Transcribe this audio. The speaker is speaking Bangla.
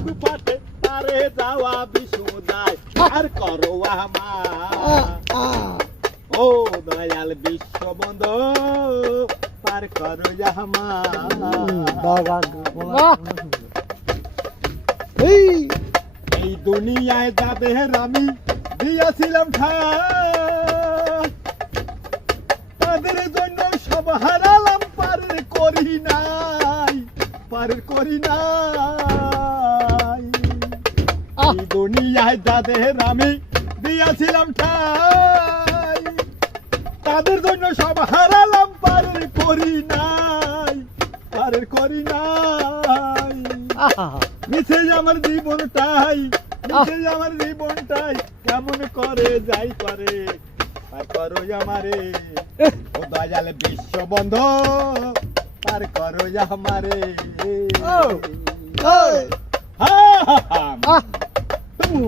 বুক ফাটে তারে যাওয়া বিশুদায় আর করো আমার ও দয়াল বিশ্ববন্ধু পার করো আমার এই দুনিয়ায় যাদের আমি দিয়েছিলাম ঠাই তাদের জন্য সব হারালাম পারের করি নাই এই দুনিয়ায় যাদের আমি দিয়েছিলাম ঠাই তাদের জন্য সব হারালাম পারের করি নাই মিছে আমার জীবনটাই কেমন করে যাই করে পার করো আমারে ও দয়াল বিশ্ববন্ধু পার করো আমারে তুমি